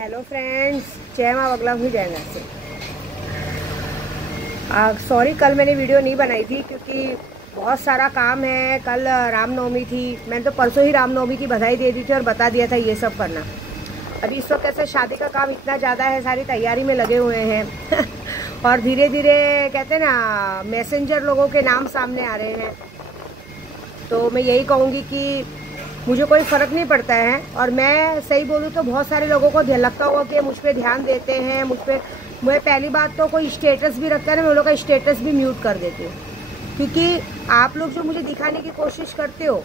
Hello friends, जय माँ बगला हुई जय से। सॉरी, कल मैंने वीडियो नहीं बनाई थी क्योंकि बहुत सारा काम है। कल रामनवमी थी। मैंने तो परसों ही रामनवमी की बधाई दे दी थी और बता दिया था ये सब करना। अभी इस वक्त ऐसे शादी का काम इतना ज़्यादा है, सारी तैयारी में लगे हुए हैं और धीरे धीरे कहते हैं ना, मैसेंजर लोगों के नाम सामने आ रहे हैं। तो मैं यही कहूँगी कि मुझे कोई फ़र्क नहीं पड़ता है। और मैं सही बोलूँ तो बहुत सारे लोगों को लगता होगा कि मुझ पर ध्यान देते हैं, मैं पहली बात तो कोई स्टेटस भी रखता है ना, मैं उन लोगों का स्टेटस भी म्यूट कर देती हूँ। क्योंकि आप लोग जो मुझे दिखाने की कोशिश करते हो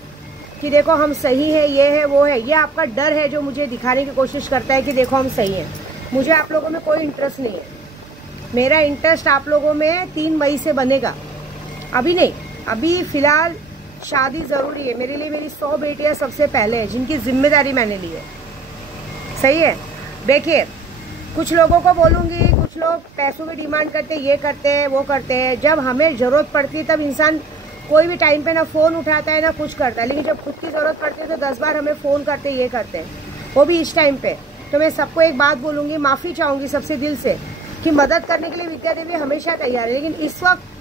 कि देखो हम सही है, ये है वो है, ये आपका डर है जो मुझे दिखाने की कोशिश करता है कि देखो हम सही हैं। मुझे आप लोगों में कोई इंटरेस्ट नहीं है। मेरा इंटरेस्ट आप लोगों में 3 मई से बनेगा, अभी नहीं। अभी फ़िलहाल शादी ज़रूरी है मेरे लिए। मेरी 100 बेटियां सबसे पहले हैं जिनकी जिम्मेदारी मैंने ली है। सही है। देखिए, कुछ लोगों को बोलूँगी, कुछ लोग पैसों की डिमांड करते, ये करते हैं वो करते हैं। जब हमें ज़रूरत पड़ती है तब इंसान कोई भी टाइम पे ना फ़ोन उठाता है ना कुछ करता है, लेकिन जब खुद की ज़रूरत पड़ती है तो 10 बार हमें फ़ोन करते, ये करते हैं, वो भी इस टाइम पे। तो मैं सबको एक बात बोलूँगी, माफ़ी चाहूँगी सबसे दिल से कि मदद करने के लिए विद्या देवी हमेशा तैयार है। लेकिन इस वक्त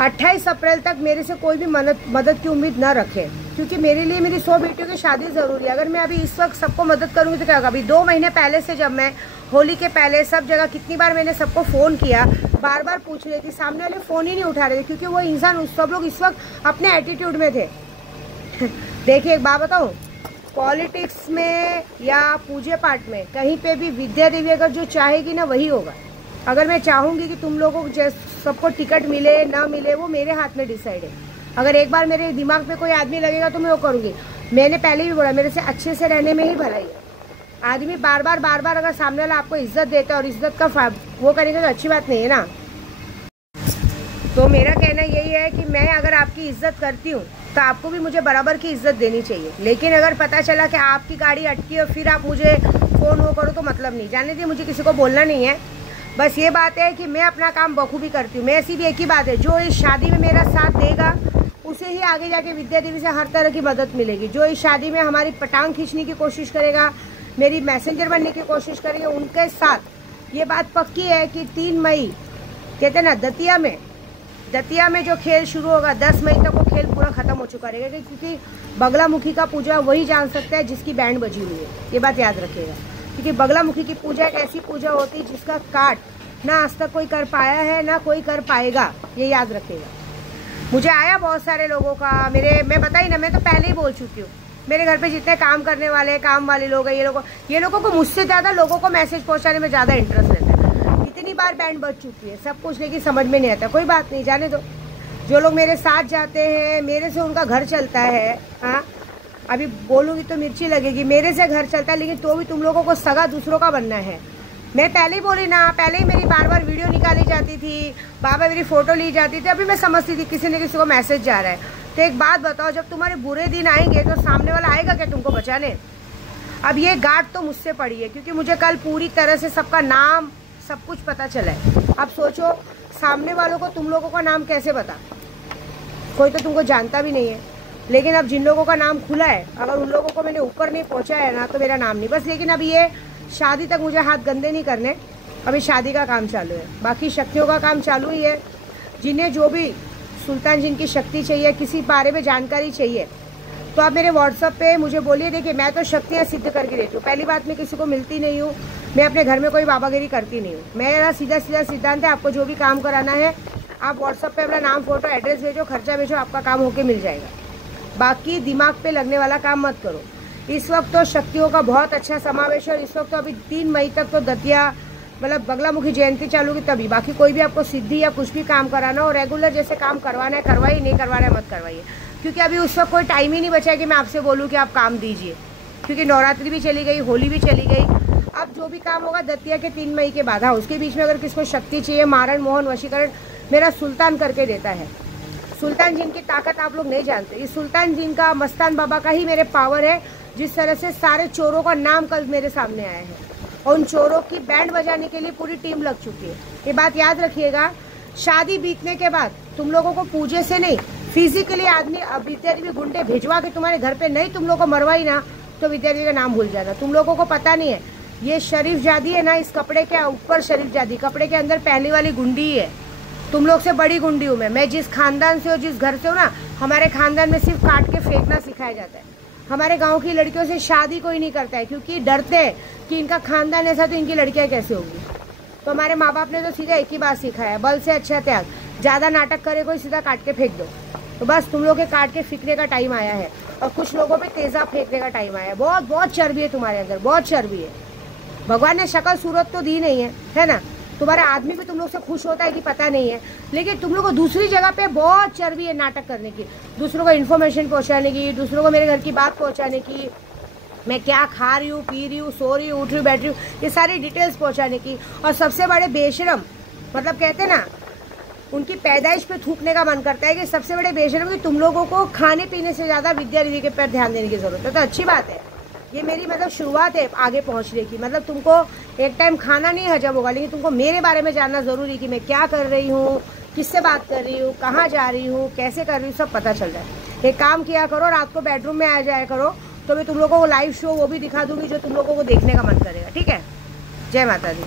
28 अप्रैल तक मेरे से कोई भी मदद की उम्मीद न रखे, क्योंकि मेरे लिए मेरी 100 बेटियों की शादी ज़रूरी है। अगर मैं अभी इस वक्त सबको मदद करूँगी तो क्या होगा। अभी 2 महीने पहले से, जब मैं होली के पहले सब जगह कितनी बार मैंने सबको फ़ोन किया, बार बार पूछ रही थी, सामने वाले फ़ोन ही नहीं उठा रहे थे, क्योंकि वो इंसान, सब लोग इस वक्त अपने एटीट्यूड में थे देखिए, एक बात बताऊँ, पॉलिटिक्स में या पूजे पाठ में कहीं पे भी विद्या देवी अगर जो चाहेगी ना वही होगा। अगर मैं चाहूँगी कि तुम लोगों को सबको टिकट मिले ना मिले, वो मेरे हाथ में डिसाइड है। अगर एक बार मेरे दिमाग में कोई आदमी लगेगा तो मैं वो करूँगी। मैंने पहले भी बोला, मेरे से अच्छे से रहने में ही भलाई है। आदमी बार बार अगर सामने वाला आपको इज्जत देता है और इज्जत का वो करेगा तो अच्छी बात नहीं है ना। तो मेरा कहना यही है कि मैं अगर आपकी इज्जत करती हूँ तो आपको भी मुझे बराबर की इज्जत देनी चाहिए। लेकिन अगर पता चला कि आपकी गाड़ी अटकी और फिर आप मुझे फ़ोन वो करो तो मतलब नहीं। जाने दीजिए, मुझे किसी को बोलना नहीं है। बस ये बात है कि मैं अपना काम बखूबी करती हूँ। मैं ऐसी भी एक ही बात है, जो इस शादी में मेरा साथ देगा उसे ही आगे जाके विद्या देवी से हर तरह की मदद मिलेगी। जो इस शादी में हमारी पटांग खींचने की कोशिश करेगा, मेरी मैसेंजर बनने की कोशिश करेगा, उनके साथ ये बात पक्की है कि 3 मई कहते हैं ना, दतिया में जो खेल शुरू होगा 10 मई तक वो खेल पूरा खत्म हो चुका रहेगा। क्योंकि बगलामुखी का पूजा वही जान सकता है जिसकी बैंड बजी हुई है, ये बात याद रखिएगा। क्योंकि बगलामुखी की पूजा एक ऐसी पूजा होती है जिसका काट ना आज तक कोई कर पाया है ना कोई कर पाएगा, ये याद रखिएगा। मुझे आया बहुत सारे लोगों का, मैं बताई ना, मैं तो पहले ही बोल चुकी हूँ। मेरे घर पे जितने काम करने वाले, काम वाले लोग हैं, ये लोगों को मुझसे ज़्यादा लोगों को मैसेज पहुँचाने में ज़्यादा इंटरेस्ट रहता है। इतनी बार बैंड बज चुकी है सब कुछ, लेकिन समझ में नहीं आता। कोई बात नहीं, जाने दो। जो लोग मेरे साथ जाते हैं, मेरे से उनका घर चलता है। हाँ, अभी बोलूँगी तो मिर्ची लगेगी, मेरे से घर चलता है, लेकिन तो भी तुम लोगों को सगा दूसरों का बनना है। मैं पहले ही बोली ना, पहले ही मेरी बार वीडियो निकाली जाती थी, बार मेरी फ़ोटो ली जाती थी। अभी मैं समझती थी किसी न किसी को मैसेज जा रहा है। तो एक बात बताओ, जब तुम्हारे बुरे दिन आएंगे तो सामने वाला आएगा क्या तुमको बचाने? अब ये गांठ तो मुझसे पड़ी है, क्योंकि मुझे कल पूरी तरह से सबका नाम सब कुछ पता चला है। अब सोचो, सामने वालों को तुम लोगों का नाम कैसे पता? कोई तो तुमको जानता भी नहीं है। लेकिन अब जिन लोगों का नाम खुला है, अगर उन लोगों को मैंने ऊपर नहीं पहुंचाया है ना, तो मेरा नाम नहीं बस। लेकिन अभी ये शादी तक मुझे हाथ गंदे नहीं करने। अभी शादी का काम चालू है, बाकी शक्तियों का काम चालू ही है। जिन्हें जो भी सुल्तान जिनकी शक्ति चाहिए, किसी बारे में जानकारी चाहिए, तो आप मेरे व्हाट्सअप पे मुझे बोलिए। देखिए, मैं तो शक्तियाँ सिद्ध करके देती हूँ। पहली बात, मैं किसी को मिलती नहीं हूँ, मैं अपने घर में कोई बाबागिरी करती नहीं हूँ। मेरा सीधा सिद्धांत है, आपको जो भी काम कराना है आप व्हाट्सअप पे अपना नाम, फोटो, एड्रेस भेजो, खर्चा भेजो, आपका काम होके मिल जाएगा। बाकी दिमाग पे लगने वाला काम मत करो। इस वक्त तो शक्तियों का बहुत अच्छा समावेश है। और इस वक्त तो अभी 3 मई तक तो दतिया मतलब बगलामुखी जयंती चालू की तभी। बाकी कोई भी आपको सिद्धि या कुछ भी काम कराना हो, रेगुलर जैसे काम करवाना है करवाइए, नहीं करवाना है मत करवाइए। क्योंकि अभी उस वक्त कोई टाइम ही नहीं बचा है कि मैं आपसे बोलूँ कि आप काम दीजिए, क्योंकि नवरात्रि भी चली गई, होली भी चली गई। अब जो भी काम होगा दतिया के 3 मई के बाद। हाँ, उसके बीच में अगर किसको शक्ति चाहिए, मारण, मोहन, वशीकरण, मेरा सुल्तान करके देता है। सुल्तान जिन की ताकत आप लोग नहीं जानते। इस सुल्तान जिन का, मस्तान बाबा का ही मेरे पावर है। जिस तरह से सारे चोरों का नाम कल मेरे सामने आया है और उन चोरों की बैंड बजाने के लिए पूरी टीम लग चुकी है। ये बात याद रखिएगा। शादी बीतने के बाद तुम लोगों को पूजे से नहीं, फिजिकली आदमी विद्या देवी गुंडे भिजवा के तुम्हारे घर पे नहीं तुम लोगों को मरवाई ना, तो विद्या देवी का नाम भूल जाना। तुम लोगों को पता नहीं है ये शरीफ जादी है ना, इस कपड़े के ऊपर शरीफ जादी, कपड़े के अंदर पहली वाली गुंडी है। तुम लोग से बड़ी गुंडी हूँ मैं जिस खानदान से हूँ, जिस घर से हूँ ना, हमारे खानदान में सिर्फ काट के फेंकना सिखाया जाता है। हमारे गांव की लड़कियों से शादी कोई नहीं करता है, क्योंकि डरते हैं कि इनका खानदान ऐसा तो इनकी लड़कियां कैसे होगी। तो हमारे माँ बाप ने तो सीधा एक ही बात सिखाया है, बल से अच्छा त्याग। ज़्यादा नाटक करे कोई, सीधा काट के फेंक दो। तो बस तुम लोग के काट के फेंकने का टाइम आया है, और कुछ लोगों पे तेजाब फेंकने का टाइम आया है। बहुत बहुत चर्बी है तुम्हारे अंदर, बहुत चर्बी है। भगवान ने शक्ल सूरत तो दी नहीं है ना। तुम्हारा आदमी भी तुम लोग से खुश होता है कि पता नहीं है, लेकिन तुम लोग को दूसरी जगह पे बहुत चर्बी है नाटक करने की, दूसरों को इन्फॉर्मेशन पहुंचाने की, दूसरों को मेरे घर की बात पहुंचाने की, मैं क्या खा रही हूँ, पी रही हूँ, सो रही हूँ, उठ रही हूँ, बैठ रही हूँ, ये सारी डिटेल्स पहुंचाने की। और सबसे बड़े बेशरम, मतलब कहते हैं ना, उनकी पैदाइश पे थूकने का मन करता है कि सबसे बड़े बेशरम कि तुम लोगों को खाने पीने से ज़्यादा विद्या रिद्धि के पर ध्यान देने की जरूरत है। तो अच्छी बात है, ये मेरी मतलब शुरुआत है आगे पहुंचने की। मतलब तुमको एक टाइम खाना नहीं हजम होगा, लेकिन तुमको मेरे बारे में जानना जरूरी है कि मैं क्या कर रही हूँ, किससे बात कर रही हूँ, कहाँ जा रही हूँ, कैसे कर रही हूँ, सब पता चल जाए। एक काम किया करो, रात को बेडरूम में आ जाया करो, तो मैं तुम लोगों को लाइव शो वो भी दिखा दूंगी जो तुम लोगों को देखने का मन करेगा। ठीक है, जय माता दी।